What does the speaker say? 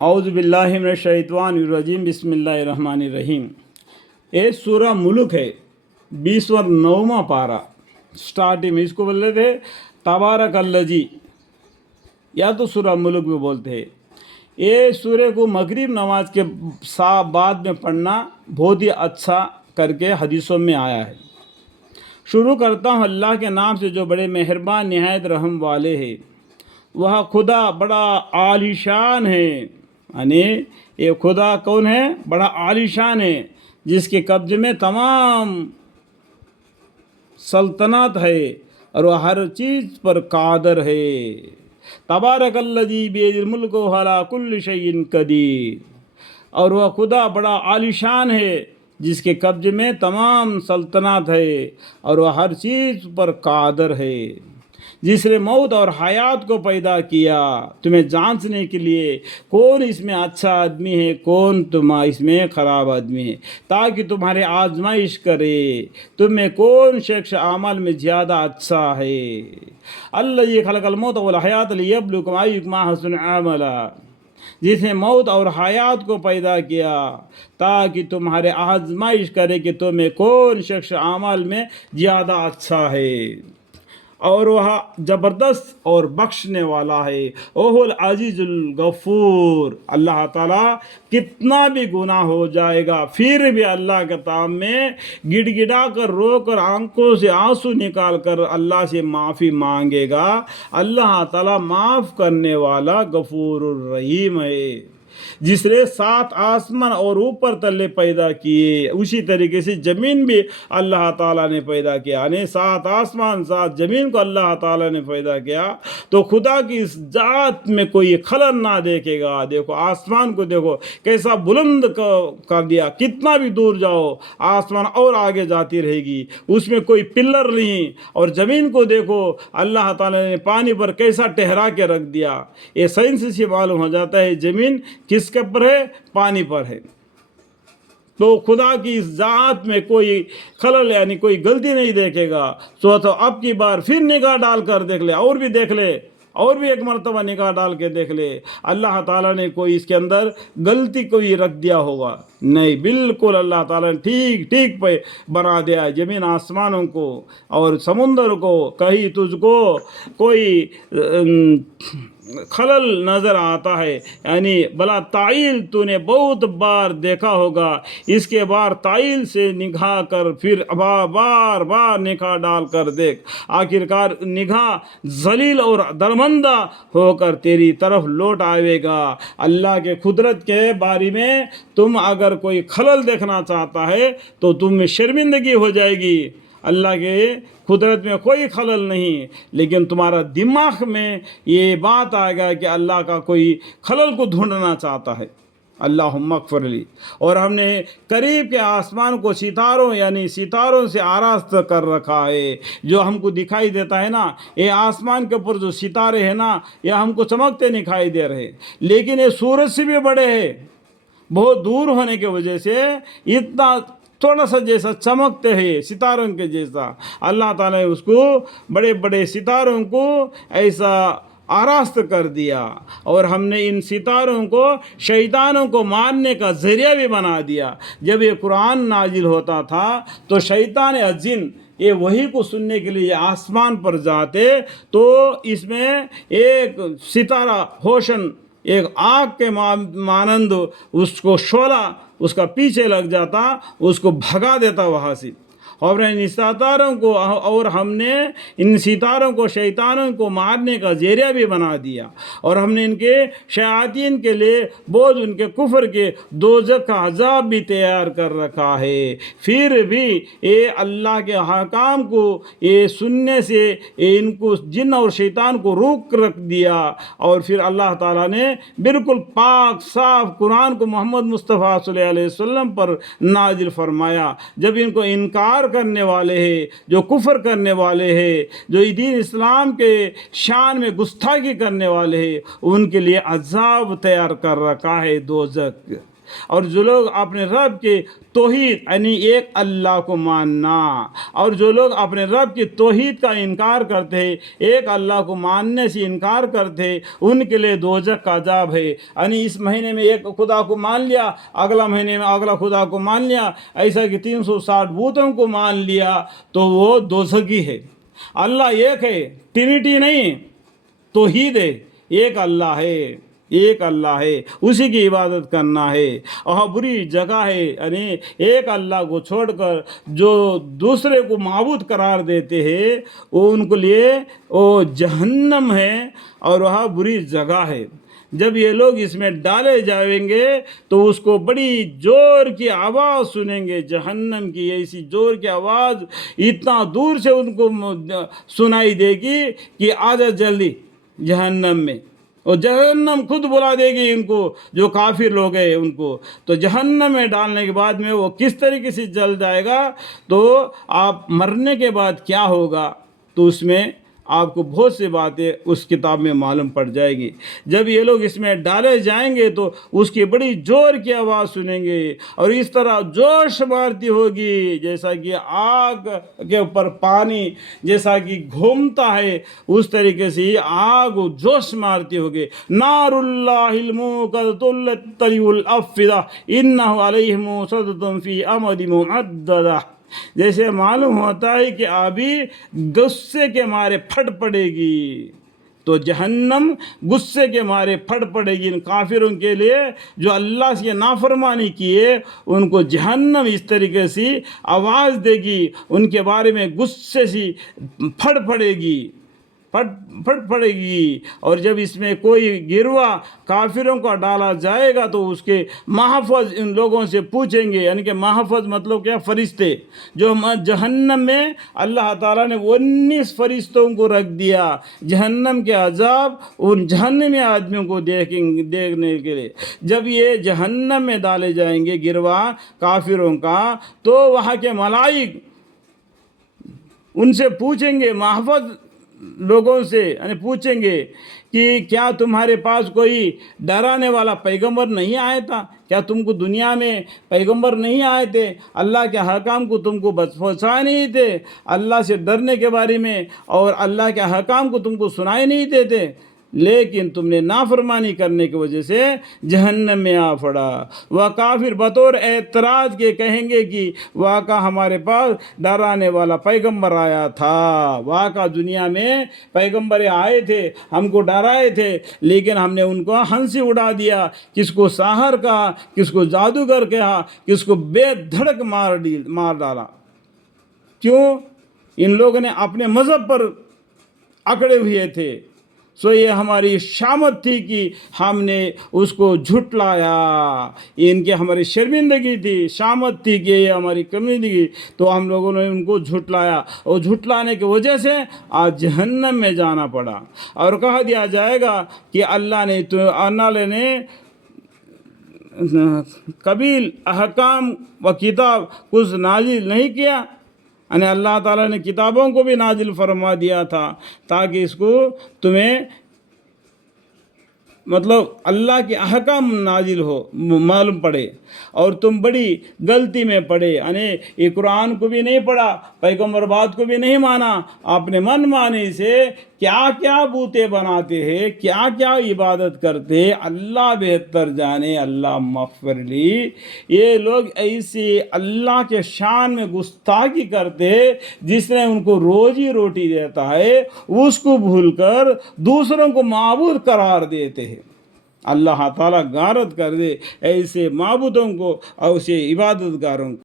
اعوذ باللہ من الشیطان الرجیم بسم اللہ الرحمن الرحیم۔ یہ سورہ ملک ہے، 29واں پارہ سٹارٹنگ میں اس کو بولتے تھے تبارک الذی، یا تو سورہ ملک بھی بولتے ہیں۔ یہ سورہ کو مغرب نماز کے بعد میں پڑھنا بہت ہی اچھا کر کے حدیثوں میں آیا ہے۔ شروع کرتا ہوں اللہ کے نام سے جو بڑے مہربان نہایت رحم والے ہیں۔ وہ خدا بڑا عالی شان ہے، یعنی یہ خدا کون ہے؟ بڑا عالی شان ہے، جس کے قبضے میں تمام سلطنت ہے اور وہ ہر چیز پر قادر ہے۔ تبارک الذی بیدہ الملک وہو علی کل شیء قدیر، اور وہ خدا بڑا عالی شان ہے جس کے قبضے میں تمام سلطنت ہے اور وہ ہر چیز پر قادر ہے۔ جس نے موت اور حیات کو پیدا کیا تمہیں جانچنے کے لیے کون اس میں اچھا آدمی ہے، کون اس میں خراب آدمی ہے، تاکہ تمہارے آزمائش کرے تم میں کون شخص عمل میں زیادہ اچھا ہے۔ الذی خلق الموت والحیات لیبلوکم ایکم احسن عملا، جس نے موت اور حیات کو پیدا کیا تاکہ تمہارے آزمائش کرے کہ تمہیں کون شخص عمل میں زیادہ اچھا ہے، اور وہ زبردست اور بخشنے والا ہے۔ اوہ العزیز الغفور، اللہ تعالیٰ کتنا بھی گناہ ہو جائے گا پھر بھی اللہ کے تام میں گڑ گڑا کر رو کر آنکھوں سے آنسو نکال کر اللہ سے معافی مانگے گا۔ اللہ تعالیٰ معاف کرنے والا غفور الرحیم ہے۔ جس نے 7 آسمان اور اوپر تلے پیدا کیے، اسی طریقے سے زمین بھی اللہ تعالیٰ نے پیدا کیا، یعنی 7 آسمان 7 زمین کو اللہ تعالیٰ نے پیدا کیا۔ تو خدا کی اس ذات میں کوئی خلل نہ دیکھے گا۔ دیکھو آسمان کو، دیکھو کیسا بلند کر دیا، کتنا بھی دور جاؤ آسمان اور آگے جاتی رہے گی، اس میں کوئی پلر نہیں۔ اور زمین کو دیکھو اللہ تعالیٰ نے پانی پر کیسا ٹہرا کے رکھ دیا۔ یہ سائنس سے معلوم ہو جاتا ہے زمین کس کے پر ہے؟ پانی پر ہے۔ تو خدا کی اس ذات میں کوئی خلل یعنی کوئی غلطی نہیں دیکھے گا۔ تو اب کی بار پھر نگاہ ڈال کر دیکھ لے، اور بھی دیکھ لے، اور بھی ایک مرتبہ نگاہ ڈال کے دیکھ لے، اللہ تعالیٰ نے کوئی اس کے اندر غلطی کوئی رکھ دیا ہوگا؟ نہیں، بالکل اللہ تعالیٰ نے ٹھیک ٹھیک پہ بنا دیا ہے زمین آسمانوں کو اور سمندر کو۔ کہیں تجھ کو کوئی خلل نظر آتا ہے؟ یعنی بلا تعیل تو نے بہت بار دیکھا ہوگا، اس کے بار تعیل سے نگاہ کر پھر بار بار نگاہ ڈال کر دیکھ، آخرکار نگاہ ذلیل اور درمندہ ہو کر تیری طرف لوٹ آئے گا۔ اللہ کے قدرت کے بارے میں تم اگر کوئی خلل دیکھنا چاہتا ہے تو تم میں شرمندگی ہو جائے گی۔ اللہ کے قدرت میں کوئی خلل نہیں، لیکن تمہارا دماغ میں یہ بات آئے گا کہ اللہ کا کوئی خلل کو ڈھونڈنا چاہتا ہے۔ اللہم اغفر لی۔ اور ہم نے قریب کے آسمان کو ستاروں یعنی ستاروں سے آراستہ کر رکھا ہے، جو ہم کو دکھائی دیتا ہے نا، یہ آسمان کے اوپر جو ستارے ہیں نا، یہ ہم کو چمکتے دکھائی دے رہے، لیکن یہ سورج سے بھی بڑے ہیں۔ بہت دور ہونے کی وجہ سے اتنا تھوڑا سا جیسا چمکتے ہیں ستاروں کے جیسا، اللہ تعالیٰ نے اس کو بڑے بڑے ستاروں کو ایسا آراست کر دیا، اور ہم نے ان ستاروں کو شیطانوں کو مارنے کا ذریعہ بھی بنا دیا۔ جب یہ قرآن نازل ہوتا تھا تو شیطان یا جن یہ وہی کو سننے کے لیے آسمان پر جاتے، تو اس میں ایک ستارہ ہوشن ایک آگ کے مانند اس کو شعلہ اس کا پیچھے لگ جاتا، اس کو بھگا دیتا وہاں سے۔ اور ان ستاروں کو، اور ہم نے ان ستاروں کو شیطانوں کو مارنے کا ذریعہ بھی بنا دیا، اور ہم نے ان کے شیاطین کے لیے بہت ان کے کفر کے دوزخ کا عذاب بھی تیار کر رکھا ہے۔ پھر بھی یہ اللہ کے حکام کو یہ سننے سے ان کو جن اور شیطان کو روک رکھ دیا، اور پھر اللہ تعالیٰ نے بالکل پاک صاف قرآن کو محمد مصطفیٰ صلی اللہ علیہ وسلم پر نازل فرمایا۔ جب ان کو انکار کرنے والے ہیں، جو کفر کرنے والے ہیں، جو دین اسلام کے شان میں گستاخی کرنے والے ہیں، ان کے لیے عذاب تیار کر رکھا ہے دوزخ۔ اور جو لوگ اپنے رب کے توحید یعنی ایک اللہ کو ماننا، اور جو لوگ اپنے رب کی توحید کا انکار کرتے ہیں، ایک اللہ کو ماننے سے انکار کرتے ہیں، ان کے لیے دوزخ کا عذاب ہے۔ یعنی اس مہینے میں ایک خدا کو مان لیا، اگلا مہینے میں اگلا خدا کو مان لیا، ایسا کہ 360 بتوں کو مان لیا تو وہ دوزخی ہے۔ اللہ ایک ہے، ٹرینٹی نہیں، توحید ہے، ایک اللہ ہے، ایک اللہ ہے، اسی کی عبادت کرنا ہے۔ اور بری جگہ ہے، یعنی ایک اللہ کو چھوڑ کر جو دوسرے کو معبود قرار دیتے ہیں وہ ان کے لیے وہ جہنم ہے اور وہ بری جگہ ہے۔ جب یہ لوگ اس میں ڈالے جائیں گے تو اس کو بڑی زور کی آواز سنیں گے، جہنم کی ایسی زور کی آواز اتنا دور سے ان کو سنائی دے گی کہ آ جا جلدی جہنم میں، اور جہنم خود بلا دے گی ان کو، جو کافر لوگ ہیں ان کو۔ تو جہنم میں ڈالنے کے بعد میں وہ کس طریقے سے جل جائے گا، تو آپ مرنے کے بعد کیا ہوگا تو اس میں آپ کو بہت سی باتیں اس کتاب میں معلوم پڑ جائے گی۔ جب یہ لوگ اس میں ڈالے جائیں گے تو اس کی بڑی زور کی آواز سنیں گے، اور اس طرح جوش مارتی ہوگی جیسا کہ آگ کے اوپر پانی جیسا کہ گھومتا ہے، اس طریقے سے آگ جوش مارتی ہوگی۔ نار اللہ الموقدۃ التی تطلع الافئدہ انہ علیہم مؤصدۃ فی امد ممددہ۔ جیسے معلوم ہوتا ہے کہ ابھی غصے کے مارے پھٹ پڑے گی، تو جہنم غصے کے مارے پھٹ پڑے گی ان کافروں کے لیے جو اللہ سے نافرمانی کیے، ان کو جہنم اس طریقے سے آواز دے گی، ان کے بارے میں غصے سے پھٹ پڑے گی، پھٹ پڑے گی۔ اور جب اس میں کوئی گروہ کافروں کا ڈالا جائے گا تو اس کے محافظ ان لوگوں سے پوچھیں گے، یعنی کہ محافظ مطلب کیا، فرشتے، جو جہنم میں اللہ تعالیٰ نے 19 فرشتوں کو رکھ دیا جہنم کے عذاب ان جہنمی آدمیوں کو دیکھنے کے لیے۔ جب یہ جہنم میں ڈالے جائیں گے گروہ کافروں کا، تو وہاں کے ملائک ان سے پوچھیں گے، محافظ لوگوں سے یعنی پوچھیں گے کہ کیا تمہارے پاس کوئی ڈرانے والا پیغمبر نہیں آیا تھا؟ کیا تم کو دنیا میں پیغمبر نہیں آئے تھے؟ اللہ کے حکام کو تم کو پہنچائے نہیں تھے؟ اللہ سے ڈرنے کے بارے میں اور اللہ کے حکام کو تم کو سنائے نہیں دیتے؟ لیکن تم نے نافرمانی کرنے کی وجہ سے جہنم میں آ پڑا۔ وہ کافر بطور اعتراض کے کہیں گے کہ واقعہ ہمارے پاس ڈرانے والا پیغمبر آیا تھا، واقعہ دنیا میں پیغمبر آئے تھے، ہم کو ڈرائے تھے، لیکن ہم نے ان کو ہنسی اڑا دیا، کس کو ساحر کہا، کس کو جادوگر کہا، کس کو بے دھڑک مار ڈالا۔ کیوں؟ ان لوگوں نے اپنے مذہب پر اکڑے ہوئے تھے، سو یہ ہماری شامت تھی کہ ہم نے اس کو جھٹلایا، ان کے ہماری شرمندگی تھی، شامت تھی کہ یہ ہماری کمیونٹی، تو ہم لوگوں نے ان کو جھٹلایا، اور جھٹلانے کی وجہ سے آج جہنم میں جانا پڑا۔ اور کہا دیا جائے گا کہ اللہ نے قبیل احکام و کتاب کچھ نازل نہیں کیا، یعنی اللہ تعالیٰ نے کتابوں کو بھی نازل فرما دیا تھا تاکہ اس کو تمہیں مطلب اللہ کے احکام نازل ہو، معلوم پڑے، اور تم بڑی غلطی میں پڑے، یعنی یہ قرآن کو بھی نہیں پڑھا، پیغمبر بات کو بھی نہیں مانا، اپنے من مانی سے کیا کیا بوتے بناتے ہیں، کیا کیا عبادت کرتے ہیں، اللہ بہتر جانے، اللہ مغفر لی۔ یہ لوگ ایسے اللہ کے شان میں گستاخی کرتے ہیں، جس نے ان کو روزی روٹی دیتا ہے اس کو بھول کر دوسروں کو معبود قرار دیتے ہیں۔ اللہ تعالیٰ غارت کر دے ایسے معبودوں کو اور اسے عبادت گاروں کو۔